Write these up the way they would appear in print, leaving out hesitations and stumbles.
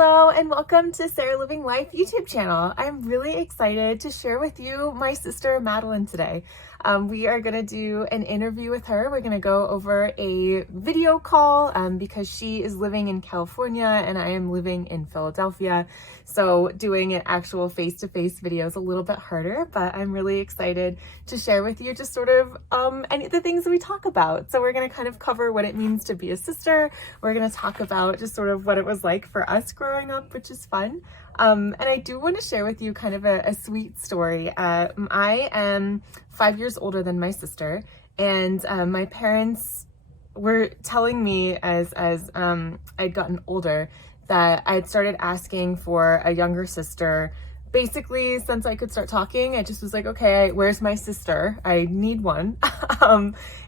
Hello and welcome to Sarah Living Life YouTube channel. I'm really excited to share with you my sister Madeline today. We are going to do an interview with her. We're going to go over a video call because she is living in California and I am living in Philadelphia. So doing an actual face-to-face video is a little bit harder, but I'm really excited to share with you just sort of any of the things that we talk about. So we're going to kind of cover what it means to be a sister. We're going to talk about just sort of what it was like for us growing up, which is fun. And I do want to share with you kind of a sweet story. I am 5 years older than my sister, and my parents were telling me as I'd gotten older that I'd started asking for a younger sister. Basically, since I could start talking, I just was like, okay, where's my sister? I need one.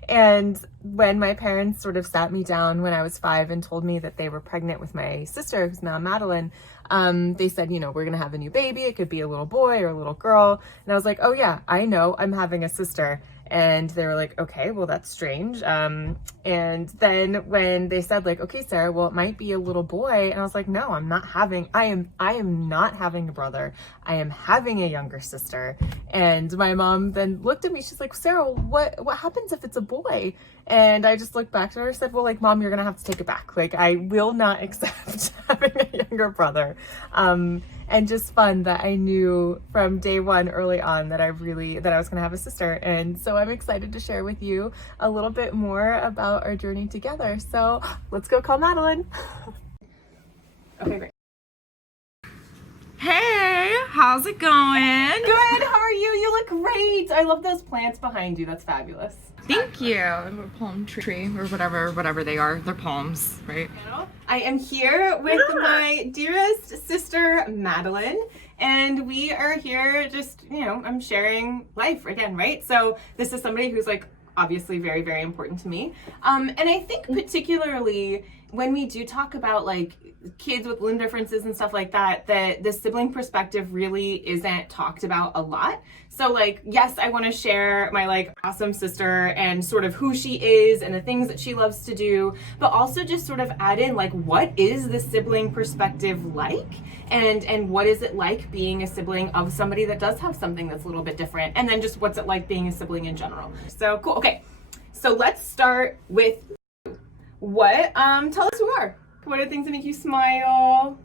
And when my parents sort of sat me down when I was 5 and told me that they were pregnant with my sister, who's now Madeline, they said, you know, we're going to have a new baby. It could be a little boy or a little girl. And I was like, oh yeah, I know, I'm having a sister. And they were like, okay, well, that's strange. And then when they said like, okay, Sarah, well, it might be a little boy. And I was like, no, I am not having a brother. I am having a younger sister. And my mom then looked at me. She's like, Sarah, what happens if it's a boy? And I just looked back to her and said, well, like, Mom, you're going to have to take it back. Like, I will not accept having a younger brother. And just fun that I knew from day one early on that I was going to have a sister. And so I'm excited to share with you a little bit more about our journey together. So let's go call Madeline. Okay, great. Hey, how's it going? Good, how are you? You look great. I love those plants behind you. That's fabulous. Thank you. A palm tree or whatever they are. They're palms, right? I am here with my dearest sister, Madeline, and we are here just, you know, I'm sharing life again, right? So this is somebody who's like obviously very, very important to me. And I think particularly when we do talk about like kids with limb differences and stuff like that, the sibling perspective really isn't talked about a lot. So like, yes, I want to share my like awesome sister and sort of who she is and the things that she loves to do, but also just sort of add in like, what is the sibling perspective like? And what is it like being a sibling of somebody that does have something that's a little bit different? And then just what's it like being a sibling in general? So cool. Okay. So let's start with tell us who you are. What are things that make you smile?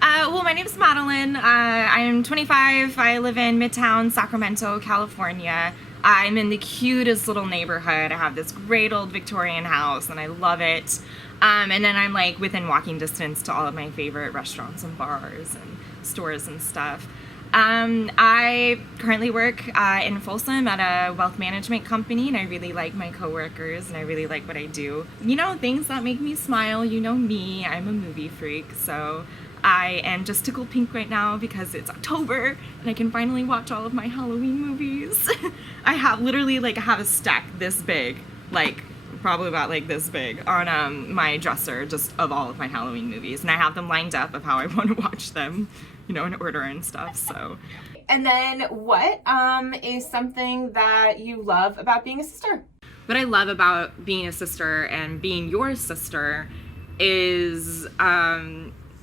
Well, my name is Madeline. I'm 25. I live in Midtown, Sacramento, California. I'm in the cutest little neighborhood. I have this great old Victorian house and I love it. And then I'm like within walking distance to all of my favorite restaurants and bars and stores and stuff. I currently work in Folsom at a wealth management company, and I really like my coworkers and I really like what I do. You know, things that make me smile, you know me, I'm a movie freak, so I am just tickled pink right now because it's October and I can finally watch all of my Halloween movies. I have literally like I have a stack this big, like probably about like this big on my dresser just of all of my Halloween movies, and I have them lined up of how I want to watch them, you know, in order and stuff. So and then what is something that you love about being a sister? What I love about being a sister and being your sister is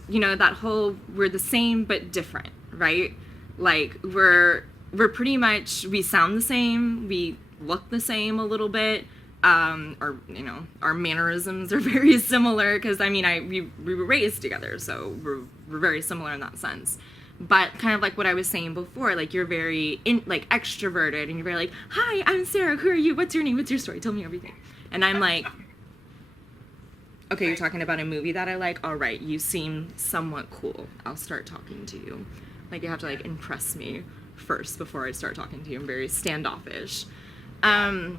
you know, that whole we're the same but different, right? Like we're pretty much, we sound the same, we look the same a little bit, or you know, our mannerisms are very similar because I mean we were raised together, so we're very similar in that sense. But kind of like what I was saying before, like you're very like extroverted and you're very like, hi, I'm Sarah, who are you, what's your name, what's your story, tell me everything. And I'm like, okay, you're talking about a movie that I like, all right, you seem somewhat cool, I'll start talking to you. Like you have to like impress me first before I start talking to you. I'm very standoffish. And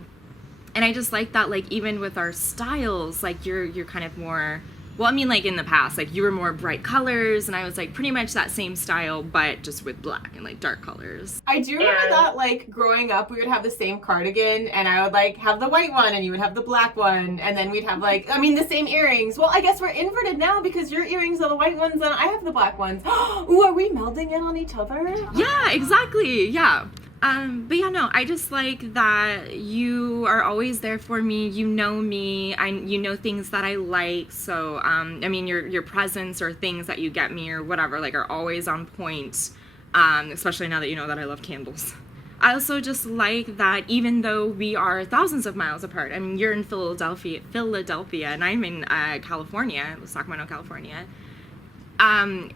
I just like that, like even with our styles, like you're kind of more, well, I mean like in the past, like you were more bright colors and I was like pretty much that same style, but just with black and like dark colors. I do remember that like growing up, we would have the same cardigan and I would like have the white one and you would have the black one. And then we'd have like, I mean the same earrings. Well, I guess we're inverted now because your earrings are the white ones and I have the black ones. Ooh, are we melding in on each other? Yeah, exactly. Yeah. But yeah, no, I just like that you are always there for me. You know me. You know things that I like. So, I mean, your presents or things that you get me or whatever, like, are always on point. Especially now that you know that I love candles. I also just like that even though we are thousands of miles apart, I mean, you're in Philadelphia, and I'm in California, Sacramento, California.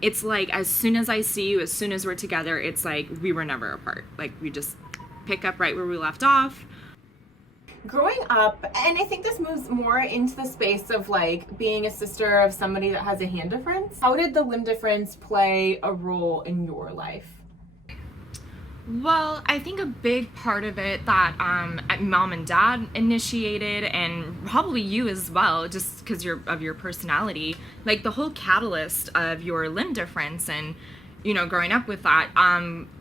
It's like as soon as I see you, as soon as we're together, it's like we were never apart. Like we just pick up right where we left off. Growing up, and I think this moves more into the space of like being a sister of somebody that has a hand difference. How did the limb difference play a role in your life? Well, I think a big part of it that mom and dad initiated, and probably you as well, just because of your personality, like the whole catalyst of your limb difference and, you know, growing up with that,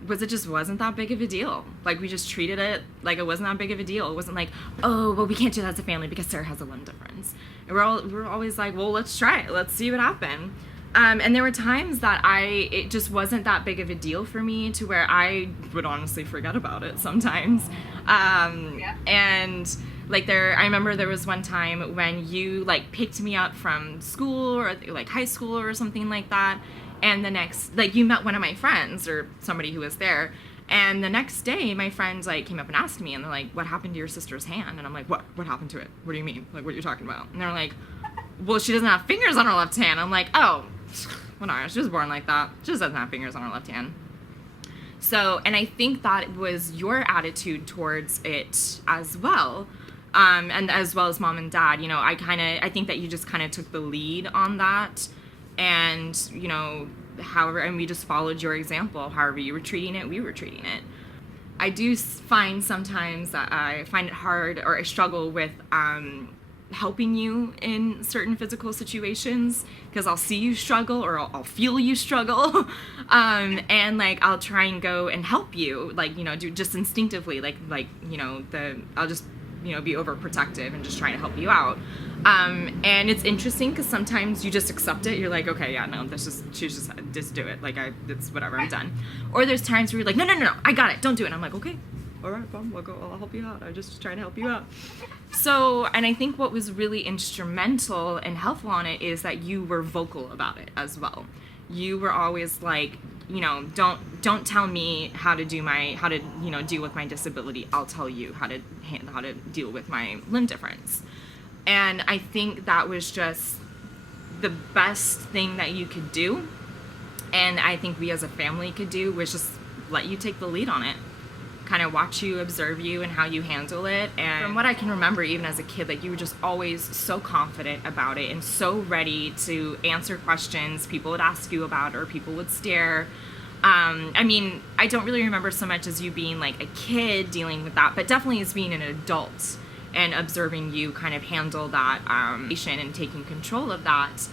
was it just wasn't that big of a deal. Like we just treated it like it wasn't that big of a deal. It wasn't like, oh, well, we can't do that as a family because Sarah has a limb difference. And we're always like, well, let's try it. Let's see what happens. And there were times that it just wasn't that big of a deal for me to where I would honestly forget about it sometimes. And like I remember there was one time when you like picked me up from school or like high school or something like that. And the next, like you met one of my friends or somebody who was there. And the next day my friends like came up and asked me and they're like, what happened to your sister's hand? And I'm like, what happened to it? What do you mean? Like, what are you talking about? And they're like, well, she doesn't have fingers on her left hand. I'm like, oh, well, no, she was born like that. She just doesn't have fingers on her left hand. So, and I think that was your attitude towards it as well. And as well as mom and dad, you know, I think that you just kind of took the lead on that. And, you know, and we just followed your example. However you were treating it, we were treating it. I do find sometimes that I find it hard or I struggle with, helping you in certain physical situations because I'll see you struggle or I'll feel you struggle and like I'll try and go and help you, like, you know, do just instinctively, like you know, I'll just, you know, be overprotective and just try to help you out. And it's interesting because sometimes you just accept it. You're like, okay, yeah, no, just do it. Like it's whatever, I'm done. Or there's times where you're like, no, I got it, don't do it. And I'm like, okay, all right, I'll help you out. I'm just trying to help you out. So, and I think what was really instrumental and helpful on it is that you were vocal about it as well. You were always like, you know, don't tell me how to you know, deal with my disability. I'll tell you how to deal with my limb difference. And I think that was just the best thing that you could do. And I think we as a family could do was just let you take the lead on it. Kind of watch you, observe you, and how you handle it. And from what I can remember, even as a kid, like you were just always so confident about it and so ready to answer questions people would ask you about or people would stare. I mean, I don't really remember so much as you being like a kid dealing with that, but definitely as being an adult and observing you kind of handle that and taking control of that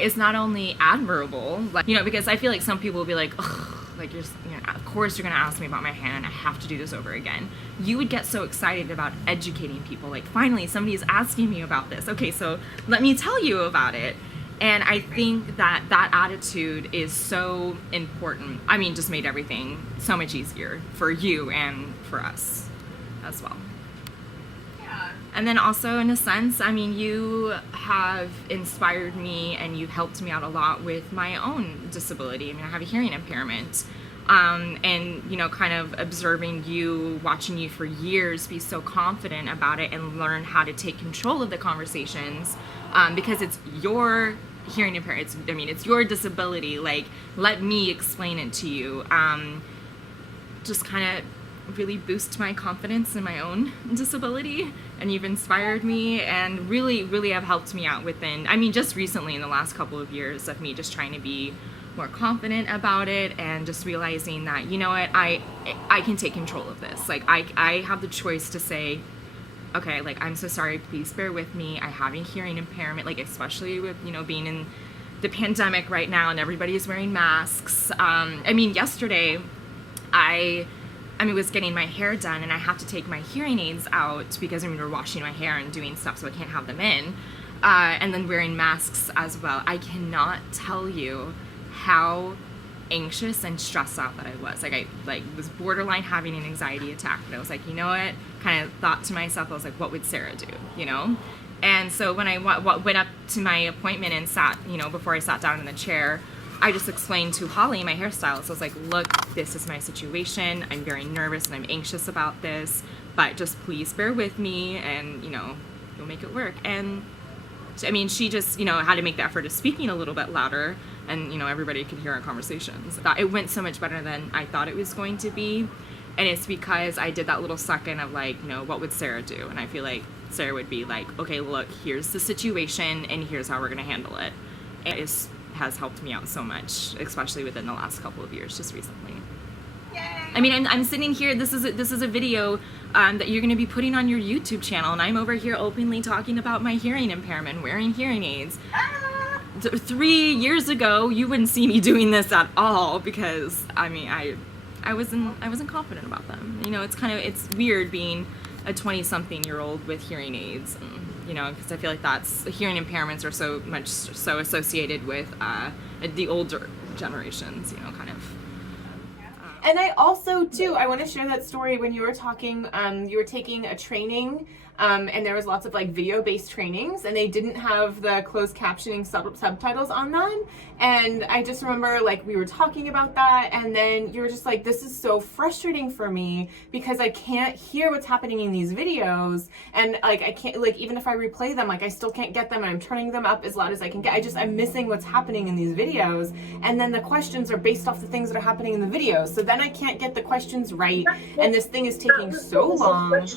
is not only admirable, like, you know, because I feel like some people will be like, ugh, like you're, you know, of course you're gonna ask me about my hand and I have to do this over again. You would get so excited about educating people, like finally somebody's asking me about this. Okay, so let me tell you about it. And I think that attitude is so important. I mean, just made everything so much easier for you and for us as well. And then also, in a sense, I mean, you have inspired me and you've helped me out a lot with my own disability. I mean, I have a hearing impairment. And, you know, kind of observing you, watching you for years be so confident about it and learn how to take control of the conversations because it's your hearing impairment. It's your disability. Like, let me explain it to you. Just kind of really boost my confidence in my own disability, and you've inspired me and really have helped me out within, I mean, just recently in the last couple of years of me just trying to be more confident about it and just realizing that, you know what, I can take control of this. Like I have the choice to say, okay, like, I'm so sorry, please bear with me, I have a hearing impairment, like especially with, you know, being in the pandemic right now and everybody is wearing masks. I mean, yesterday I was getting my hair done and I have to take my hearing aids out because we're washing my hair and doing stuff, so I can't have them in. And then wearing masks as well. I cannot tell you how anxious and stressed out that I was. Like, I was borderline having an anxiety attack. But I was like, you know what? Kind of thought to myself, I was like, what would Sarah do? You know? And so when I went up to my appointment and sat, you know, before I sat down in the chair, I just explained to Holly, my hairstylist, I was like, look, this is my situation. I'm very nervous and I'm anxious about this, but just please bear with me and, you know, you'll make it work. And I mean, she just, you know, had to make the effort of speaking a little bit louder, and, you know, everybody could hear our conversations. It went so much better than I thought it was going to be. And it's because I did that little second of like, you know, what would Sarah do? And I feel like Sarah would be like, okay, look, here's the situation and here's how we're going to handle it. And it has helped me out so much, especially within the last couple of years, just recently. Yay. I mean, I'm sitting here, this is a video that you're going to be putting on your YouTube channel, and I'm over here openly talking about my hearing impairment, wearing hearing aids. 3 years ago, you wouldn't see me doing this at all, because I mean, I wasn't confident about them. You know, it's weird being a 20-something-year-old with hearing aids, and, you know, because I feel like hearing impairments are so associated with the older generations, you know, kind of. And I also, too, I want to share that story when you were talking, you were taking a training, and there was lots of like video-based trainings, and they didn't have the closed captioning subtitles on them. And I just remember like we were talking about that, and then you were just like, this is so frustrating for me because I can't hear what's happening in these videos, and like I can't, like, even if I replay them, like I still can't get them, and I'm turning them up as loud as I can get. I'm missing what's happening in these videos, and then the questions are based off the things that are happening in the videos, so then I can't get the questions right, and this thing is taking so long.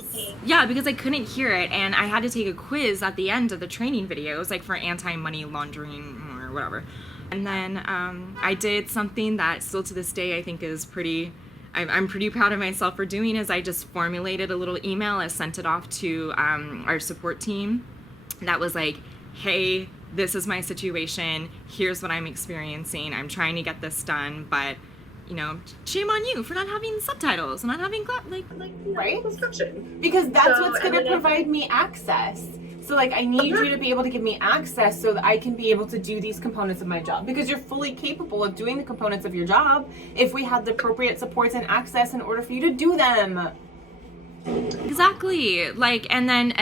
Yeah, because I couldn't hear it, and I had to take a quiz at the end of the training videos, like for anti-money laundering or whatever. And then I did something that still to this day I think is I'm pretty proud of myself for doing, is I just formulated a little email. I sent it off to our support team that was like, hey, this is my situation, here's what I'm experiencing, I'm trying to get this done, but, you know, shame on you for not having subtitles, not having right? Because that's what's going to provide me access. So like I need you to be able to give me access so that I can be able to do these components of my job, because you're fully capable of doing the components of your job if we have the appropriate supports and access in order for you to do them. Exactly. Like, and then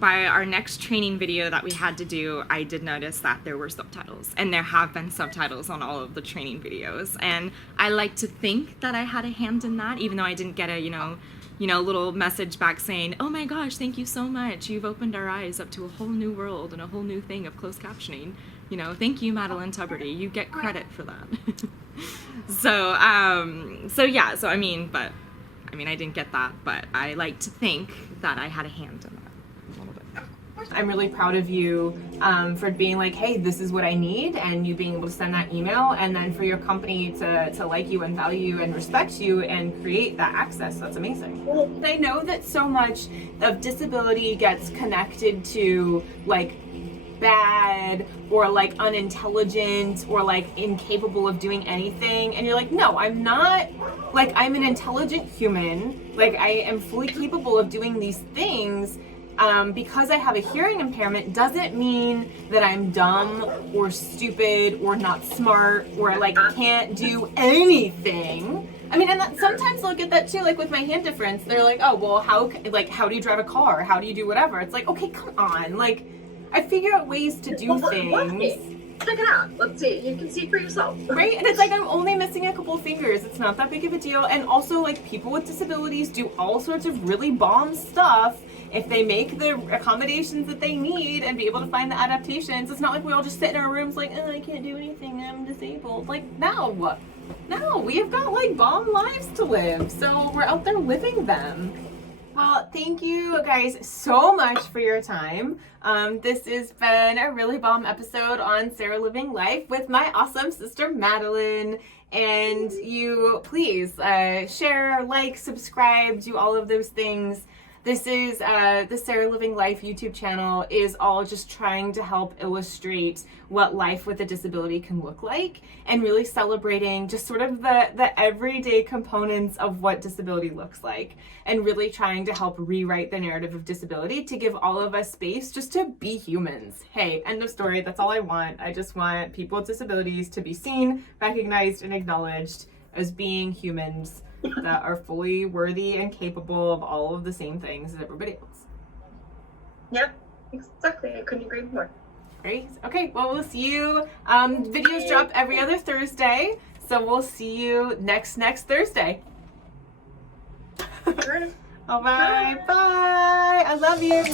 by our next training video that we had to do, I did notice that there were subtitles, and there have been subtitles on all of the training videos, and I like to think that I had a hand in that, even though I didn't get a little message back saying, oh my gosh, thank you so much, you've opened our eyes up to a whole new world and a whole new thing of closed captioning, you know, thank you, Madeline Tuberty, you get credit for that. I didn't get that, but I like to think that I had a hand in that. I'm really proud of you for being like, hey, this is what I need, and you being able to send that email, and then for your company to like you and value you and respect you and create that access. That's amazing. I know that so much of disability gets connected to like bad or like unintelligent or like incapable of doing anything, and you're like, no, I'm not. Like, I'm an intelligent human, like I am fully capable of doing these things. Because I have a hearing impairment doesn't mean that I'm dumb or stupid or not smart or like can't do anything. I mean, and sometimes they'll get that too, like with my hand difference. They're like, oh, well, how do you drive a car? How do you do whatever? It's like, okay, come on. Like, I figure out ways to do things. Check it out. Let's see. You can see for yourself. Right? And it's like I'm only missing a couple fingers. It's not that big of a deal. And also, like, people with disabilities do all sorts of really bomb stuff if they make the accommodations that they need and be able to find the adaptations. It's not like we all just sit in our rooms like, oh, I can't do anything, I'm disabled. Like, no, we have got like bomb lives to live, so we're out there living them. Well, thank you guys so much for your time. This has been a really bomb episode on Sarah Living Life with my awesome sister Madeline. And you please share, like, subscribe, do all of those things. This is the Sarah Living Life YouTube channel is all just trying to help illustrate what life with a disability can look like, and really celebrating just sort of the everyday components of what disability looks like, and really trying to help rewrite the narrative of disability to give all of us space just to be humans. Hey, end of story. That's all I want. I just want people with disabilities to be seen, recognized, and acknowledged as being humans that are fully worthy and capable of all of the same things as everybody else. Yep, exactly. I couldn't agree more. Great. Okay, well, we'll see you. Videos drop every other Thursday, so we'll see you next Thursday. All right. All right, bye. I love you.